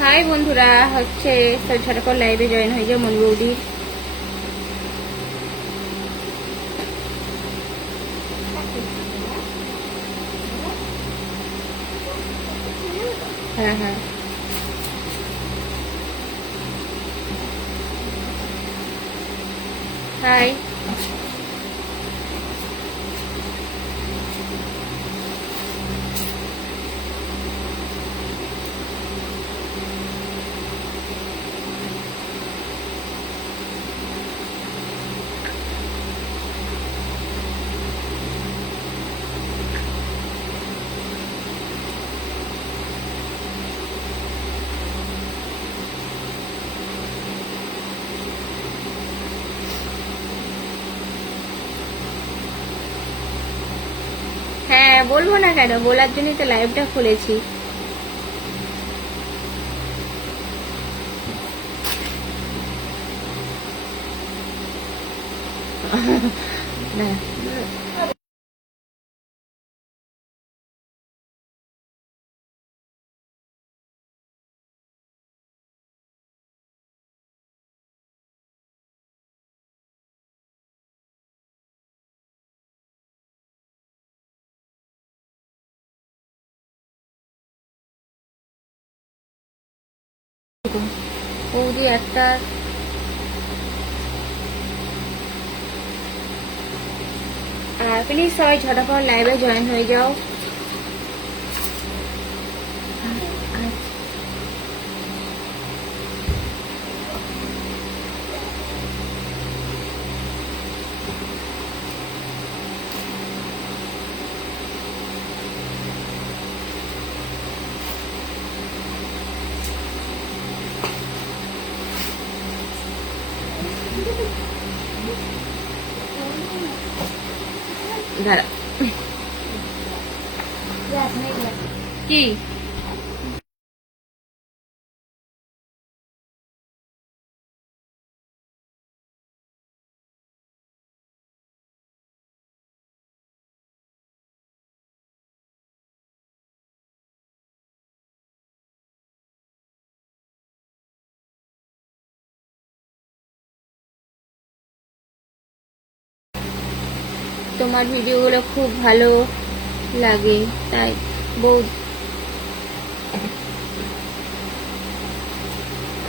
High বন্ধুরা, হচ্ছে ঝটপট লাইভে জয়েন হয়ে যাও মন বৌদি। হ্যাঁ হ্যাঁ, হাই। হ্যাঁ, বলবো না কেন, বলার জন্যই তো লাইভটা খুলেছি। না, বৌদি একটা প্লিজ সবাই ঝটপট লাইভে জয়েন হয়ে যাও। দাঁড়া, কি তোমার ভিডিওগুলো খুব ভালো লাগে, তাই বৌদি,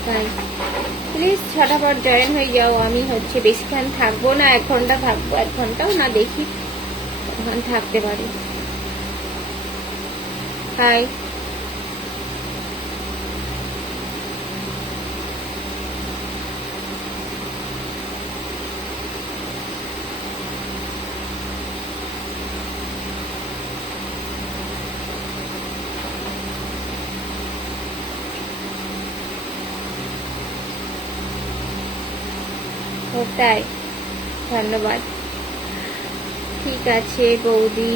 তাই প্লিজ ঝটপট জয়েন হয়ে যাও। আমি হচ্ছে বেশিক্ষণ থাকবো না, 1 ঘন্টা থাকবো, 1 ঘন্টাও না, দেখি তখন থাকতে পারি। হাই, তাই ধন্যবাদ। ঠিক আছে বৌদি,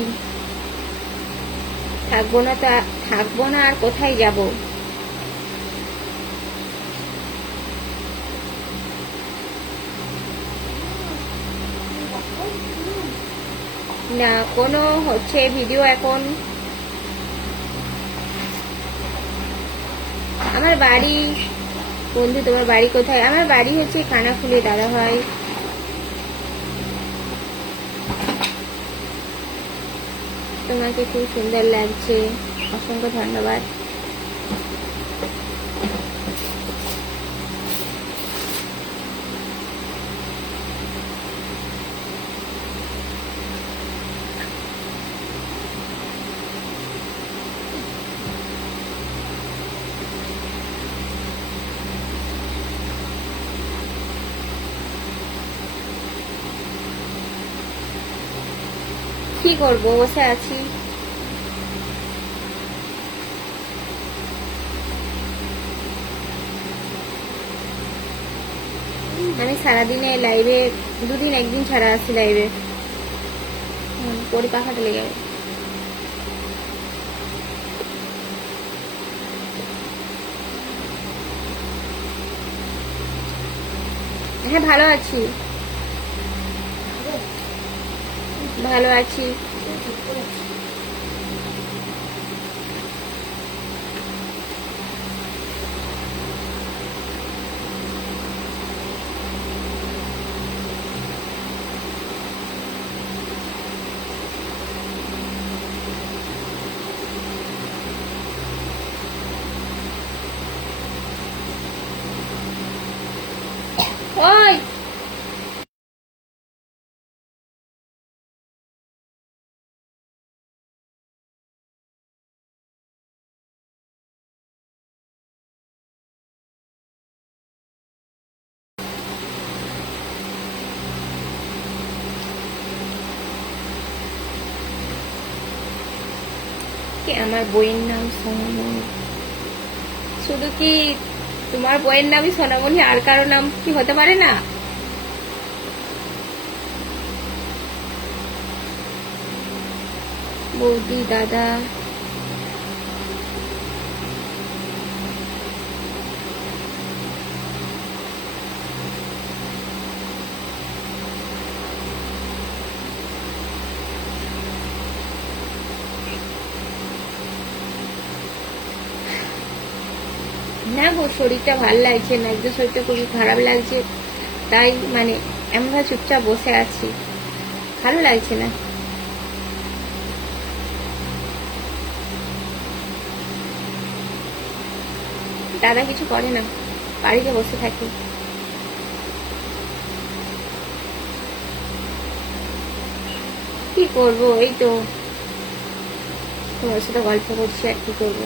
থাকবো না, তা থাকবো না, আর কোথায় যাব? না কোনো হচ্ছে ভিডিও এখন। আমার বাড়ি, বন্ধু তোমার বাড়ি কোথায়? আমার বাড়ি হচ্ছে কানাফুলি দাদা ভাই। তোমাকে খুব সুন্দর লাগছে, অসংখ্য ধন্যবাদ। কি করবো, বসে আছি। আমি সারাদিনে লাইভে 2 দিন 1 দিন ছাড়া আছি লাইভে। পরি পাখাটা লেগে গেল। হ্যাঁ, ভালো আছি, ভালো আছি। কি আমার বইয়ের নাম সোনামণি। শুধু কি তোমার বইয়ের নামই সোনামণি, আর কারো নাম কি হতে পারে না? বৌদি, দাদা, না গো, শরীরটা ভাল লাগছে না, একদম শরীরটা খুবই খারাপ লাগছে, তাই মানে এমনভাবে চুপচাপ বসে আছি, ভালো লাগছে না। দাদা কিছু করে না, বাড়িতে বসে থাকি। কি করবো, এই তো তোমার সাথে গল্প করছি, আর কি করবো।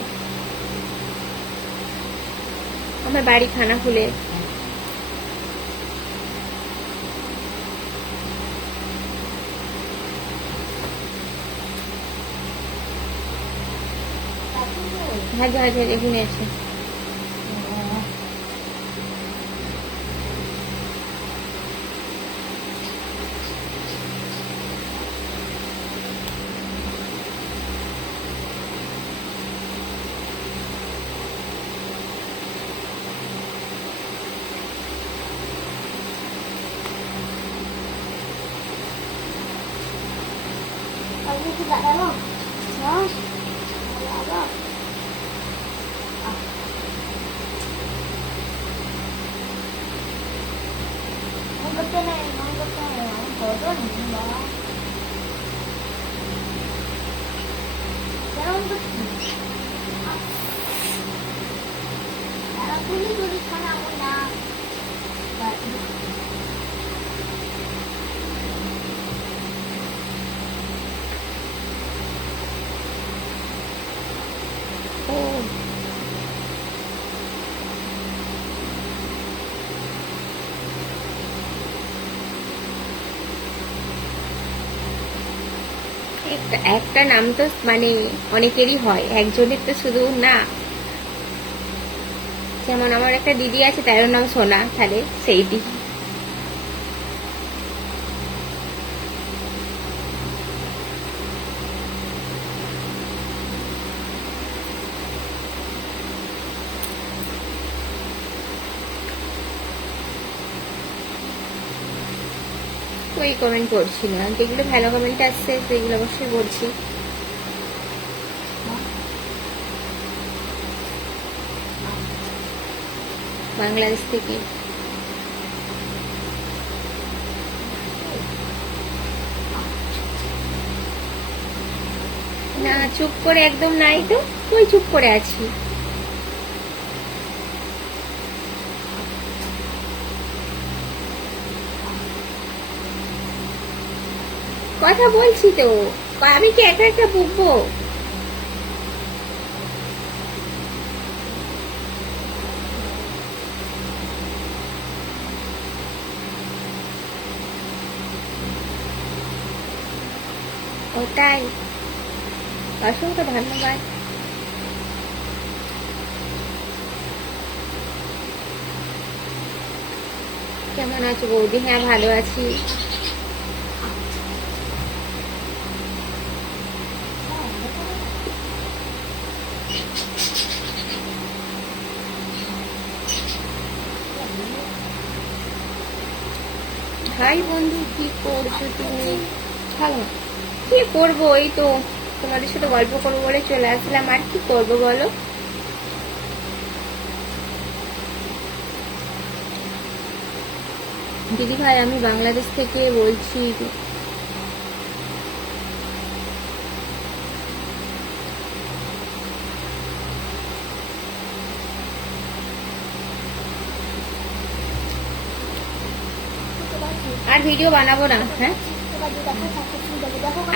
আমার বাড়ি খানাকুলে। হ্যাঁ যা যা, এখানে আছে। Aku tidak ada loh. Mas, ada. Mau betul nih, mau betul nih. Bodoh nih, mbak. Jangan betul. Jangan tulis karena aku nak. ও একটা নাম তো মানে অনেকেরই হয়, একজনের তো শুধু না। যেমন আমার একটা দিদি আছে, তার নাম সোনা, তাহলে সেইটি। ওই কমেন্ট করছি না, যেগুলো ভালো কমেন্ট আসছে সেগুলো অবশ্যই বলছি। বাংলাদেশ থেকে। না চুপ করে একদম নাই তো, ওই চুপ করে আছি। কথা বলছি তো, আমি কি একা একা বকবো? ওটাই, অসংখ্য ধন্যবাদ। কেমন আছো বৌদি? হ্যাঁ ভালো আছি। হাই বন্ধু, কি করছো তুমি? ভালো, কি করবো, এই তো তোমাদের সাথে গল্প করবো বলে চলে আসলাম, আর কি করবো বলো। দিদি ভাই, আমি বাংলাদেশ থেকে বলছি। আর ভিডিও বানাবো না, হ্যাঁ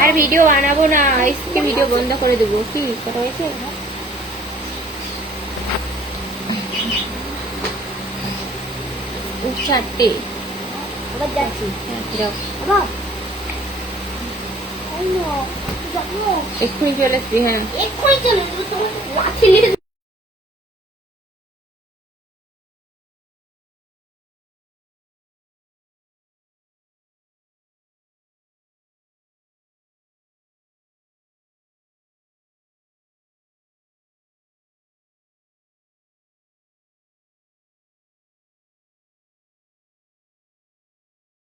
আর ভিডিও বানাবো না, আজকে ভিডিও বন্ধ করে দেবো। কি কথা হয়েছে? চারটে আবার যাচ্ছি। হ্যাঁ যাও। আবার চামচ এক্ষুনি চলে আসবি, হ্যাঁ। এক্ষুনি চলে যাবো, তোমার লাঠি নিয়ে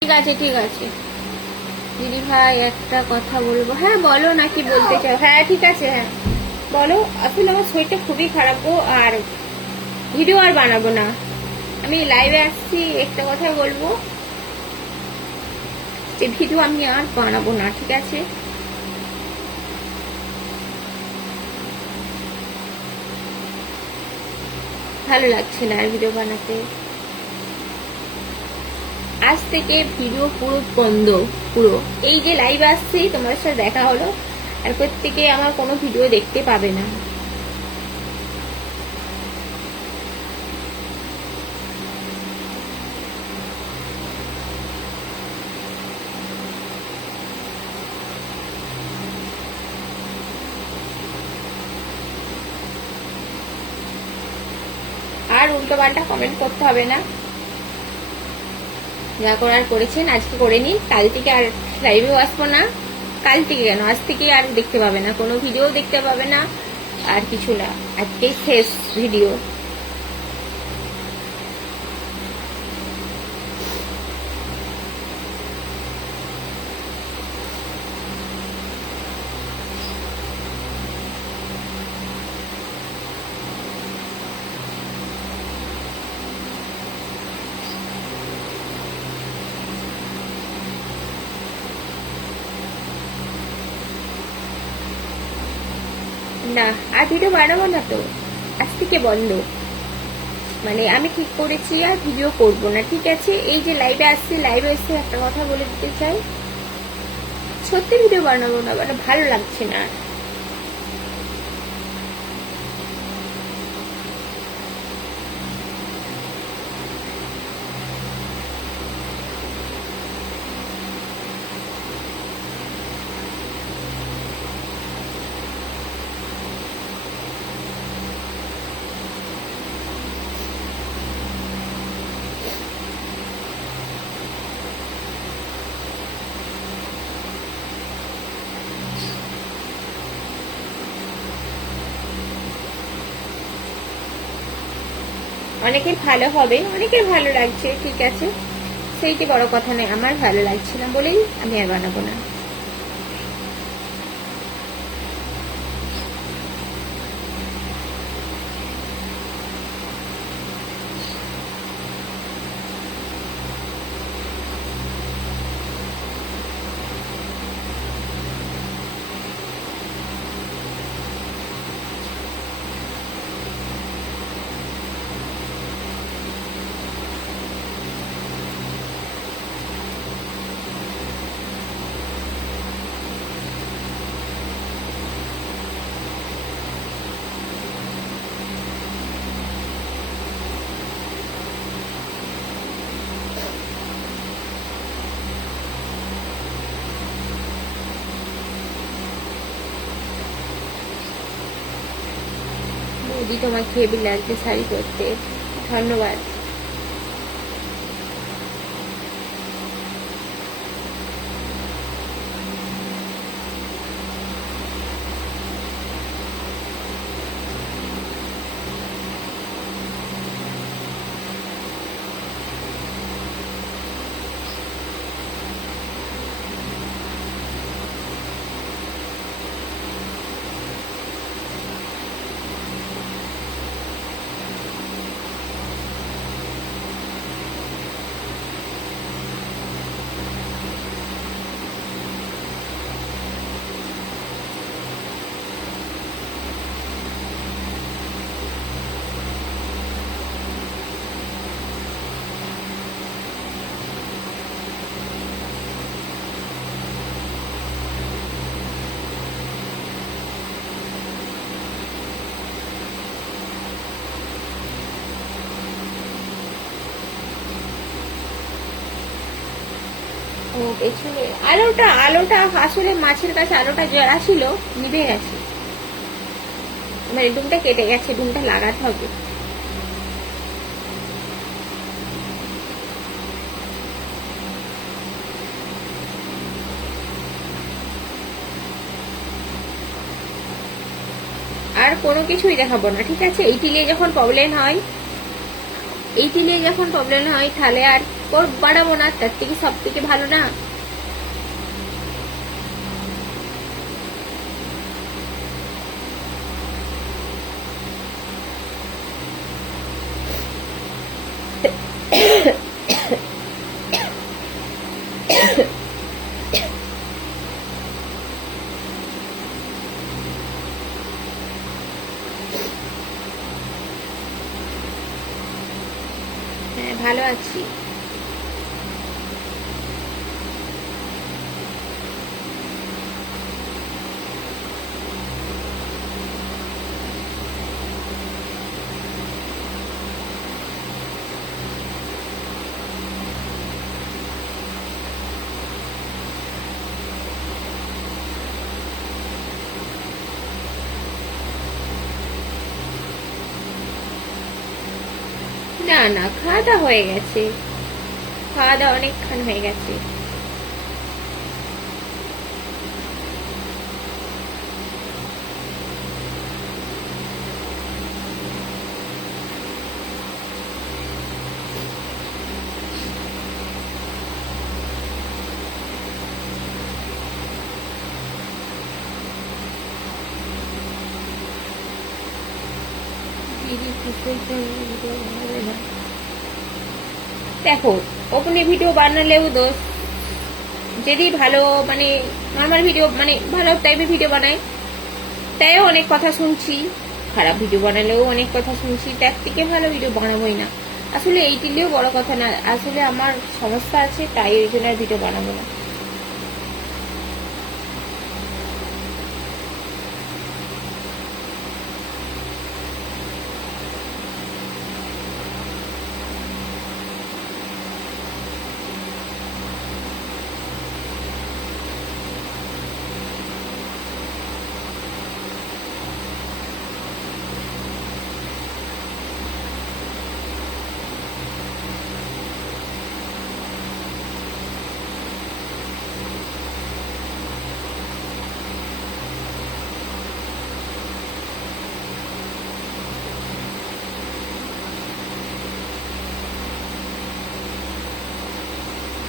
ঠিক আছে, ঠিক আছে দিদি ভাই, একটা কথা বলবো। হ্যাঁ বলো, না কি বলতে চাও? হ্যাঁ ঠিক আছে, হ্যাঁ বলো। আসলে আমার শরীরটা খুবই খারাপ গো, আর ভিডিও আর বানাবো না। আমি লাইভে আসছি, একটা কথা বলবো, যে ভিডিও আমি আর বানাবো না, ঠিক আছে? ভালো লাগছে না আর ভিডিও বানাতে। আজ থেকে ভিডিও পুরো বন্ধ, পুরো। এই যে লাইভ আসছি, তোমার সাথে দেখা হলো, এরপর থেকে আমার কোনো ভিডিও দেখতে পাবে না। আর উল্টো পাল্টা কমেন্ট করতে হবে না, যা করার করেছেন, আজকে করে নিন। কাল থেকে আর লাইভেও আসবো না। কাল থেকে কেন, আজ থেকে আর দেখতে পাবে না, কোনো ভিডিও দেখতে পাবে না, আর কিছু না। আজকেই শেষ ভিডিও। না, আর ভিডিও বানাবো না তো, আজ থেকে বন্ধ। মানে আমি ঠিক করেছি আর ভিডিও করব না, ঠিক আছে? এই যে লাইভে আসছি, লাইভে এসে একটা কথা বলে দিতে চাই, সত্যি ভিডিও বানাবো না, মানে ভালো লাগছে না। অনেকের ভালো হবে, অনেকের ভালো লাগছে, ঠিক আছে, সেইটি বড় কথা নয়। আমার ভালো লাগছে না বলেই আমি আর বানাবো না। বৌদি, তোমাকে হেভি লাগছে শাড়ি করতে, ধন্যবাদ। ও পেছনে আলোটা আলোটা আসলে মাছের কাছে আলোটা জড়া ছিল, নিভে গেছে, মানে ডুমটা কেটে গেছে, ডুমটা লাগাতে হবে। আর কোনো কিছুই দেখাবো না, ঠিক আছে? এইটি নিয়ে যখন প্রবলেম হয়, এইটি নিয়ে যখন প্রবলেম হয় তাহলে আর বাড়াবো না, তার থেকে সব থেকে ভালো না। হ্যাঁ ভালো আছি। না না, খাওয়া দাওয়া হয়ে গেছে, খাওয়া দাওয়া অনেকক্ষণ হয়ে গেছে। দেখো, ওপেনে ভিডিও বানালেও দোষ, যদি ভালো মানে নর্মাল ভিডিও মানে ভালো টাইপের ভিডিও বানায়, তাইও অনেক কথা শুনছি, খারাপ ভিডিও বানালেও অনেক কথা শুনছি, তার থেকে ভালো ভিডিও বানাবোই না। আসলে এইটিলেও বড় কথা না, আসলে আমার সমস্যা আছে, তাই ওই জন্য আর ভিডিও বানাবো না।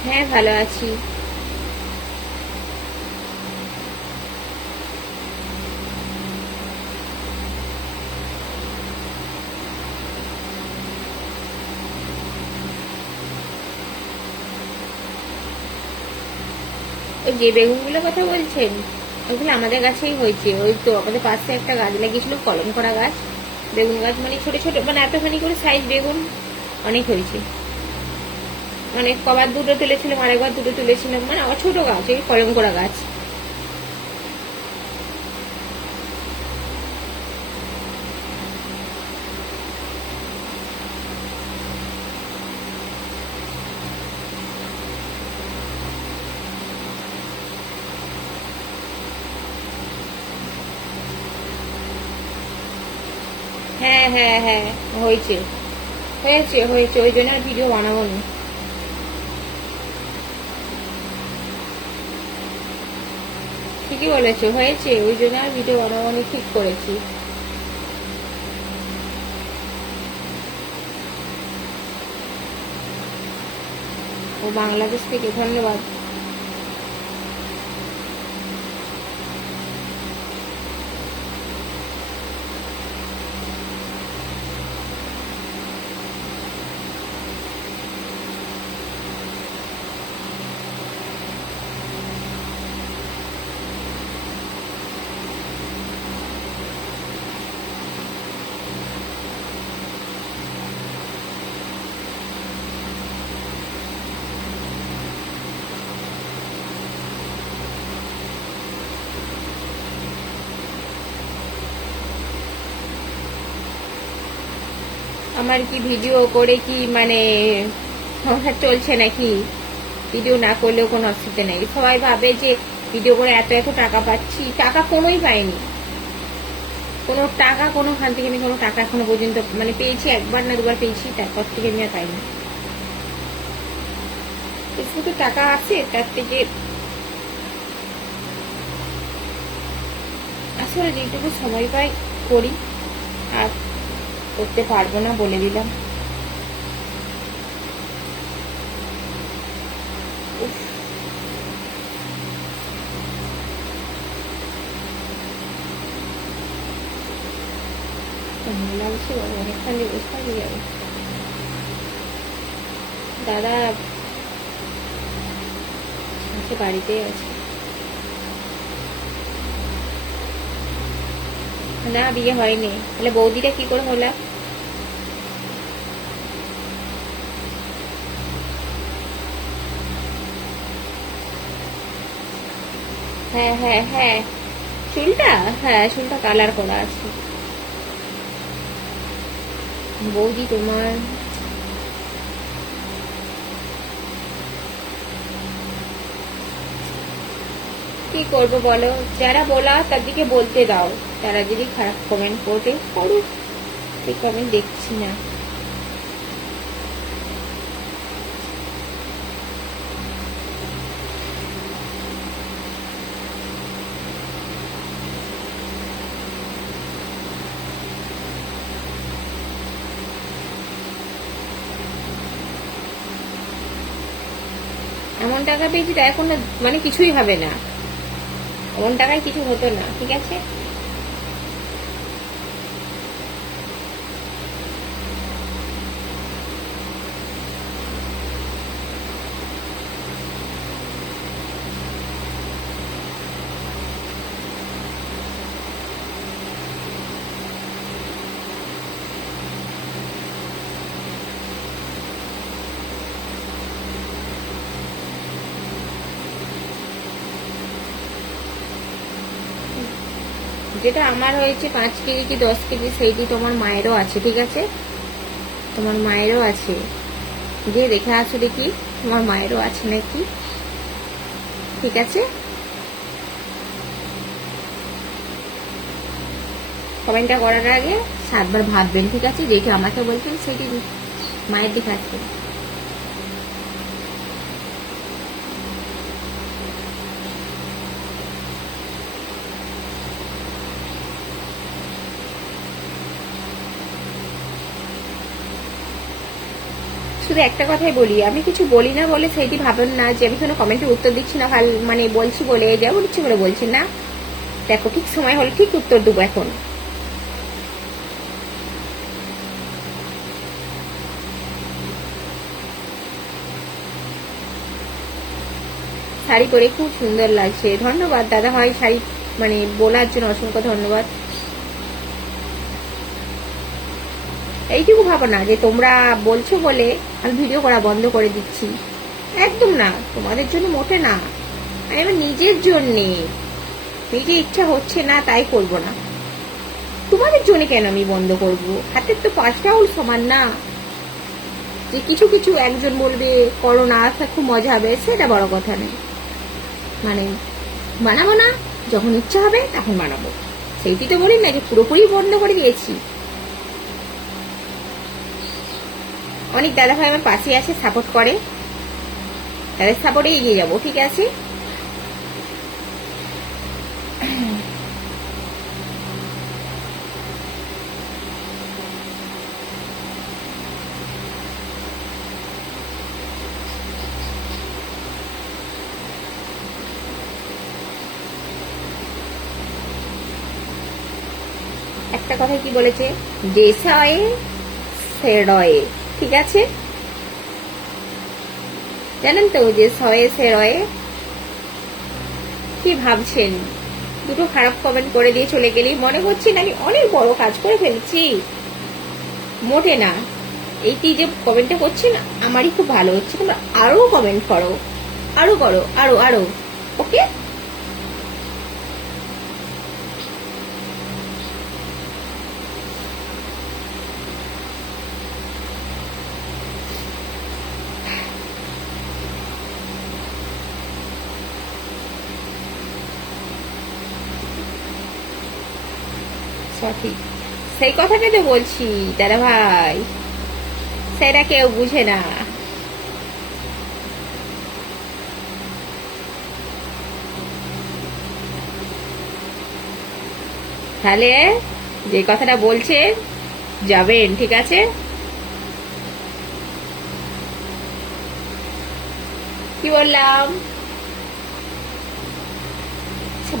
হ্যাঁ ভালো আছি। ওই যে বেগুনগুলোর কথা বলছেন, ওইগুলো আমাদের গাছেই হয়েছে। ওই তো আমাদের পাশে একটা গাছ লাগিয়েছিল, কলম করা গাছ, বেগুন গাছ, মানে ছোট ছোট, মানে এতখানি করে সাইজ বেগুন অনেক হয়েছে। মানে কবার দুটো তুলেছিলাম, আরেকবার দুটো তুলেছিলাম, মানে আমার ছোট গাছ, এই কলম করা গাছ। হ্যাঁ হ্যাঁ হ্যাঁ, হয়েছে হয়েছে হয়েছে, ওই জন্য আর ভিডিও বানাবো না। ঠিকই বলেছো, হয়েছে, ওই জন্য আর ভিডিও বানাবো না, ঠিক করেছি। ও বাংলাদেশ থেকে, ধন্যবাদ। আমার কি ভিডিও করে কি মানে সংসার চলছে নাকি? ভিডিও না করলেও কোনো অসুবিধা নেই। সবাই ভাবে যে ভিডিও করে এত এত টাকা পাচ্ছি, টাকা কোনোই পাইনি, কোনো টাকা কোনোখান থেকে আমি কোনো টাকা এখনো পর্যন্ত মানে পেয়েছি একবার না দুবার পেয়েছি, তারপর থেকে আমি আর পাইনি। ফেসবুকে টাকা আছে তার থেকে আসলে যেটুকু সময় পাই করি, আর করতে পারবো না বলে দিলাম। উফ, কেমন লাগছে বলো, অনেকক্ষণ দিয়ে বসে থাকি যাবে। দাদা আছে, বাড়িতেই আছে। না বিয়ে হয়নি, তাহলে বৌদিটা কি করে হলো? হ্যাঁ হ্যাঁ হ্যাঁ, চুলটা, হ্যাঁ চুলটা কালার করা আছে। বৌদি তোমার কি করবো বলো, যারা বলা তাদেরকে বলতে দাও, তারা যদি খারাপ কমেন্ট করবে করুক, এই কমেন্ট দেখছি না। এমন টাকা পেয়েছি তা এখন মানে কিছুই হবে না, এমন টাকায় কিছু হতো না, ঠিক আছে। যেটা আমার হয়েছে 5 কেজি কি 10 কেজি, সেইটি তোমার মায়েরও আছে, ঠিক আছে, তোমার মায়েরও আছে, গিয়ে দেখে আসো দেখি তোমার মায়েরও আছে নাকি, ঠিক আছে। কমেন্টটা করার আগে 7 বার ভাববেন, ঠিক আছে, যেটা আমাকে বলছেন সেটি মায়ের দিকে আছে। শুধু একটা কথাই বলি, আমি কিছু বলি না বলে সেইটি ভাবেন না যে আমি কোনো কমেন্টের উত্তর দিচ্ছি না, মানে বলছি বলে যাবো ইচ্ছে করে বলছি না। দেখো ঠিক সময় হলে ঠিক উত্তর দেবো। এখন শাড়ি পরে খুব সুন্দর লাগছে, ধন্যবাদ দাদা ভাই, শাড়ি মানে বলার জন্য অসংখ্য ধন্যবাদ। এইটুকু ভাবো না যে তোমরা বলছো বলে আমি ভিডিও করা বন্ধ করে দিচ্ছি, একদম না, তোমাদের জন্য মোটে না, আমি আমার নিজের জন্যে, নিজে ইচ্ছা হচ্ছে না তাই করব না, তোমাদের জন্য কেন আমি বন্ধ করব? হাতের তো 5টা আঙুল সমান না, যে কিছু কিছু একজন বলবে করো না খুব মজা হবে, সেটা বড় কথা নেই, মানে বানাবো না, যখন ইচ্ছা হবে তখন বানাবো, সেইটি তো বলি না যে পুরোপুরি বন্ধ করে দিয়েছি। অনেক দাদা ভাই আমার পাশে আছে, সাপোর্ট করে, তাদের সাপোর্টে এগিয়ে যাবো, ঠিক আছে। একটা কথা কি বলেছে, যে সয়ে সে রয়ে, ঠিক আছে, জানেন তো, যে সয়ে সে রয়ে। কি ভাবছেন দুটো খারাপ কমেন্ট করে দিয়ে চলে গেলি, মনে করছেন আমি অনেক বড় কাজ করে ফেলছি? মোটে না, এইটি যে কমেন্টটা করছেন আমারই খুব ভালো হচ্ছে, তোমরা আরো কমেন্ট করো, আরো করো, আরো আরো, ওকে। সঠিক, সেই কথাটাই তো বলছি দাদা ভাই, সেটা কেউ বুঝে না। তাহলে যে কথাটা বলছে যাবেন, ঠিক আছে? কি বললাম?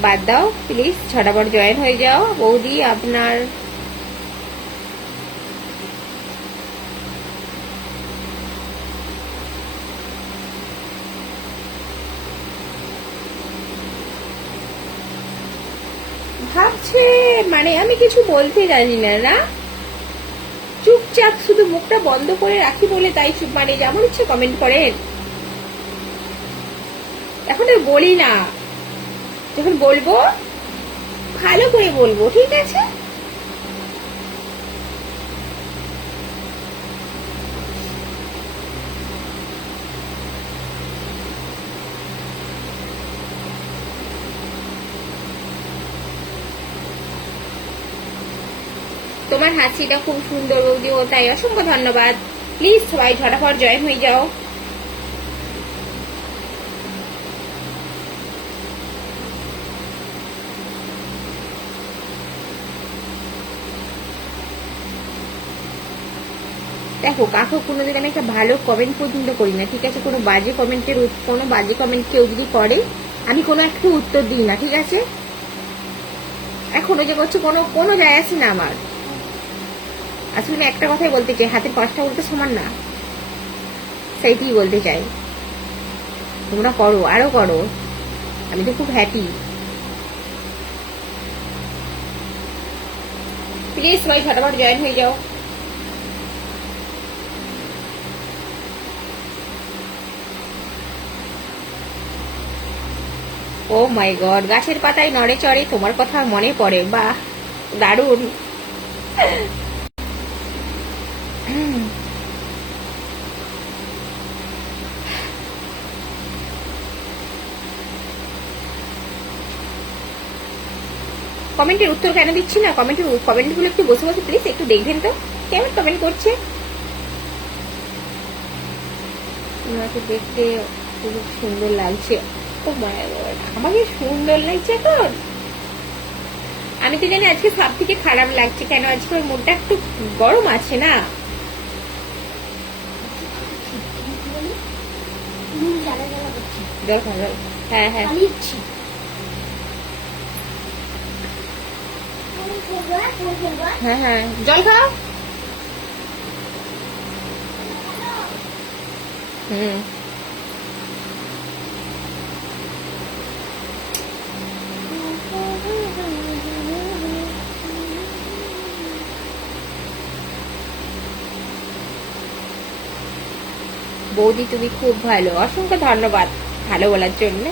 বাদ দাও প্লিজ, ঝটাপট জয়েন হয়ে যাও বৌদি। আপনার ভাবছে মানে আমি কিছু বলতে জানি না, না চুপচাপ শুধু মুখটা বন্ধ করে রাখি বলে তাই চুপ, মানে যেমন ইচ্ছে কমেন্ট করেন। এখন আর বলি না, যখন বলবো ভালো করে বলবো, ঠিক আছে? তোমার হাসিটা খুব সুন্দর বৌদি, ও তাই অসংখ্য ধন্যবাদ। প্লিজ সবাই ঝটাফট জয়েন হয়ে যাও। দেখো কাকু, কোনোদিন আমি একটা ভালো কমেন্ট পর্যন্ত করি না, ঠিক আছে? কোনো বাজে কমেন্টের, কোনো বাজে কমেন্ট কেউ যদি করে আমি কোনো একটা উত্তর দিই না, ঠিক আছে? এখনো যে করছে কোনো কোনো যায় আসে না আমার। আসলে আমি একটা কথাই বলতে চাই, হাতের পাঁচটা উল্টো সমান না, সেইটাই বলতে চাই। তোমরা করো, আরো করো, আমি তো খুব হ্যাপি। প্লিজ সবাই ফটাফট জয়েন হয়ে যাও। ও মাই গড, গাছের পাতায় নড়ে চড়ে তোমার কথা মনে পড়ে, বাহ দারুণ। কমেন্টের উত্তর কেন দিচ্ছি না? কমেন্টগুলো একটু বসে বসে প্লিজ একটু দেখবেন তো কেমন কমেন্ট করছে। তোমাকে দেখতে খুব সুন্দর লাগছে। ও মাই গড, আমাকে সুন্দর লাগছে এখন? আমি তো জানি আজকে সব থেকে খারাপ লাগছে। কেন? আজকে ওর মুডটা একটু গরম আছে না? দেখো, হ্যাঁ হ্যাঁ হ্যাঁ হ্যাঁ, জল খাও। হুম, বৌদি তুমি খুব ভালো, অসংখ্য ধন্যবাদ ভালো বলার জন্য।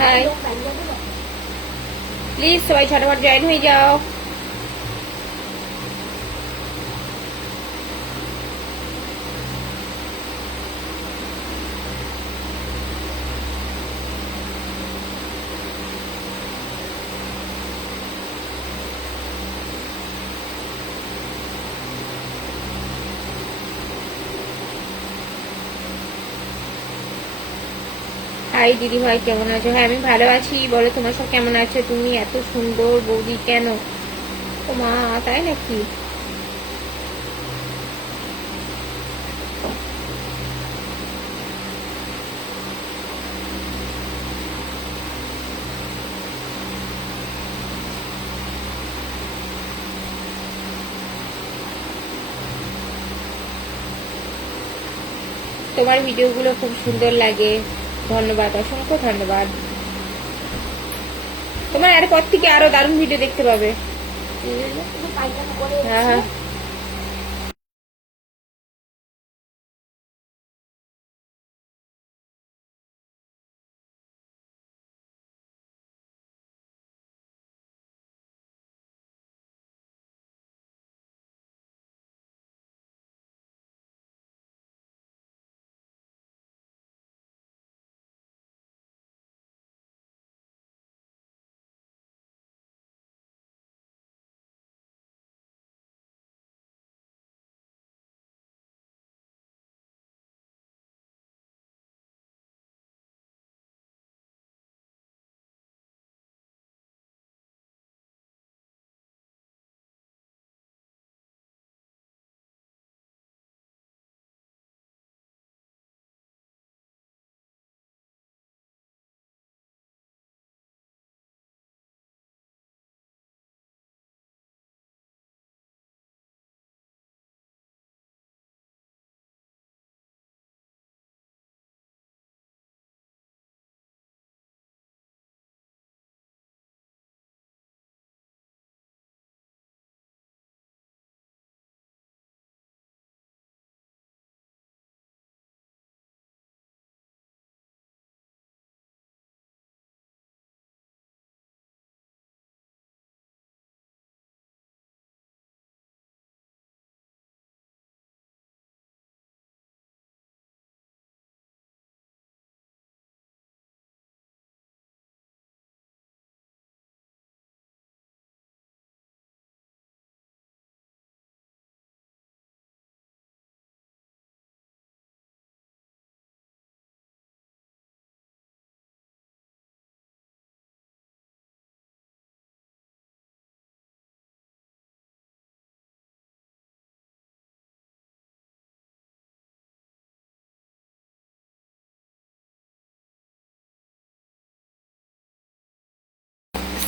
হাই, প্লিজ সবাই ঝটাফট জয়েন হয়ে যাও। হাই দিদি ভাই, কেমন আছো? হ্যাঁ আমি ভালো আছি, বলো তোমার সব কেমন আছো? তুমি এত সুন্দর বৌদি কেন? ও মা, তাই নাকি? তোমার ভিডিওগুলো খুব সুন্দর লাগে, ধন্যবাদ, অসংখ্য ধন্যবাদ। তোমার আর পর থেকে আরো দারুণ ভিডিও দেখতে পাবে। হ্যাঁ হ্যাঁ।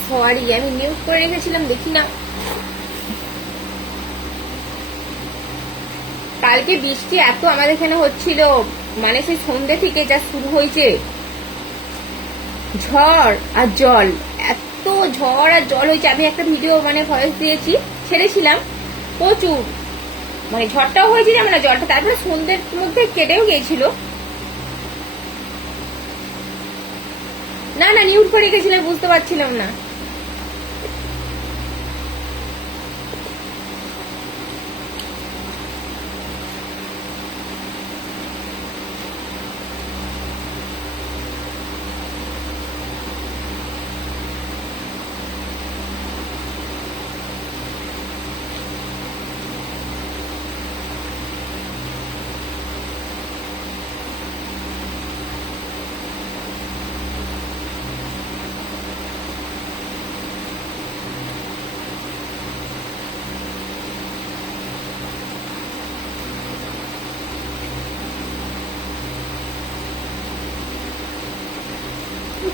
সরি, আমি মিউট করে রেখেছিলাম, দেখি না। কালকে বৃষ্টি এত আমাদের এখানে হচ্ছিল, মানে সেই সন্ধ্যে থেকে যা শুরু হয়েছে, ঝড় আর জল, এত ঝড় আর জল হয়েছে। আমি একটা ভিডিও মানে ভয়েস দিয়েছি, ছেড়েছিলাম, প্রচুর মানে ঝড়টাও হয়েছিল, মানে জলটা তারপরে সন্ধ্যের মধ্যে কেটেও গিয়েছিল। না না, মিউট করে রেখেছিলাম, বুঝতে পারছিলাম না।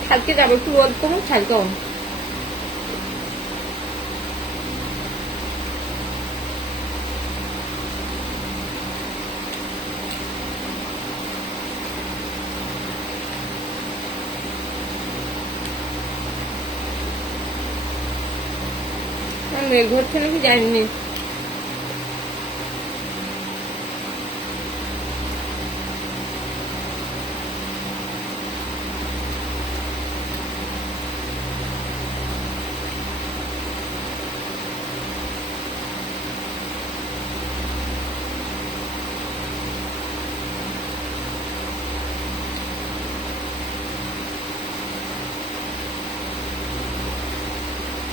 ছাদকে যাবো, একটু রোদ কমুক, ছাদকে যাবো। মেঘ হচ্ছে নাকি জানিনি।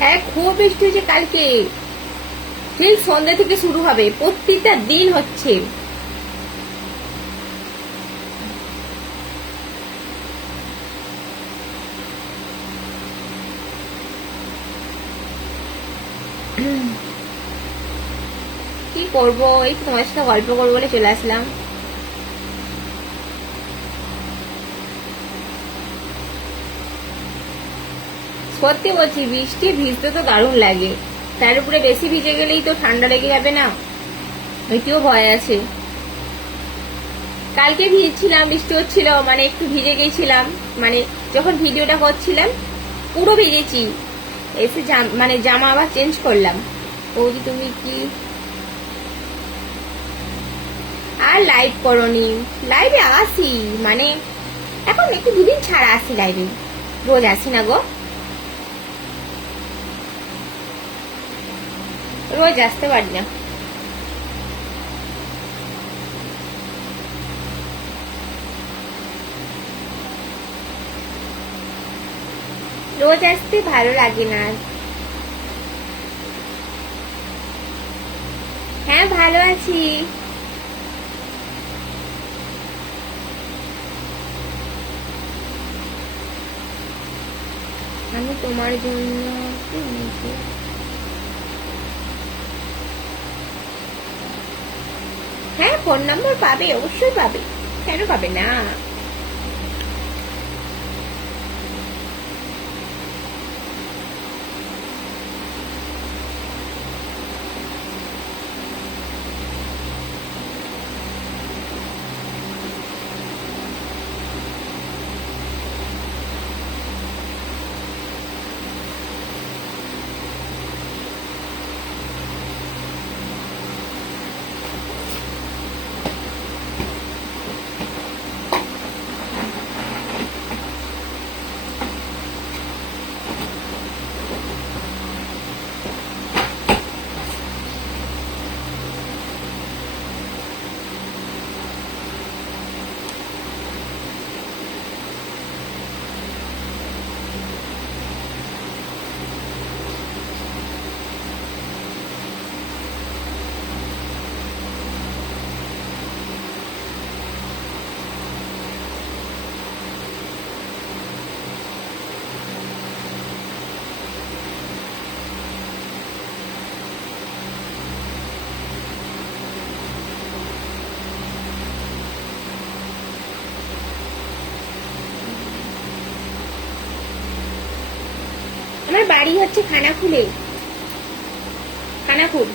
হ্যাঁ, খুব বৃষ্টি হয়েছে কালকে, ঠিক সন্ধ্যা থেকে শুরু হবে, প্রত্যেকটা দিন হচ্ছে। কি করবো, এই তো তোমার সাথে গল্প করবো বলে চলে আসলাম। সত্যি বলছি, বৃষ্টি ভিজতে তো দারুণ লাগে, তার উপরে বেশি ভিজে গেলেই তো ঠান্ডা লেগে যাবে না, ওইটিও ভয় আছে। কালকে ভিজছিলাম, বৃষ্টি হচ্ছিল, মানে একটু ভিজে গেছিলাম, মানে যখন ভিডিওটা করছিলাম পুরো ভিজেছি, এসে মানে জামা আবার চেঞ্জ করলাম। বৌদি তুমি কি আর লাইভ করনি? লাইভে আসি, মানে এখন একটু দুদিন ছাড়া আসি লাইভে, রোজ আসি না গো, রোজ আসতে পারি না। রোজ আসতে ভালো লাগে না। হ্যাঁ ভালো আছি। আমি তোমার জন্য হ্যাঁ, ফোন নম্বর পাবে, অবশ্যই পাবে, কেন পাবে না। আমার বাড়ি হচ্ছে খানাকুলে, খানাকুল।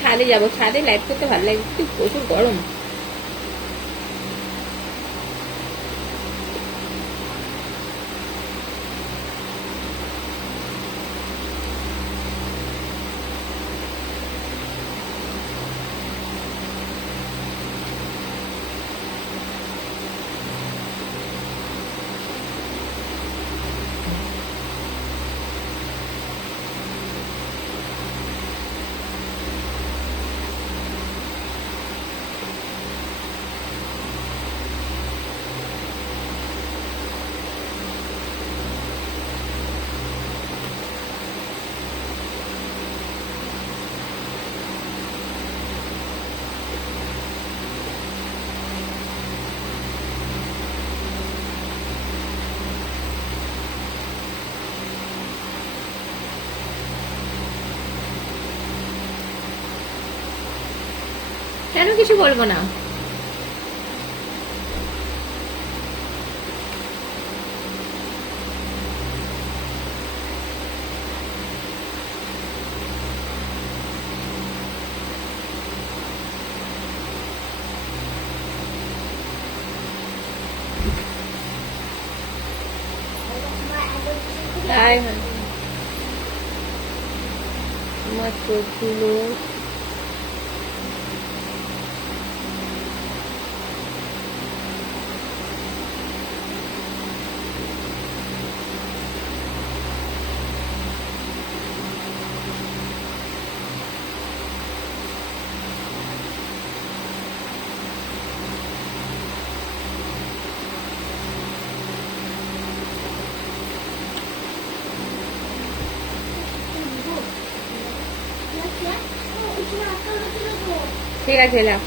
ছাদে যাবো, ছাদে লাইট করতে ভালো লাগে, কিন্তু প্রচুর গরম। কেন কিছু বলবো না? আয় হ্যাঁ, আমার চোখগুলো ঠিক আছে, এলাম।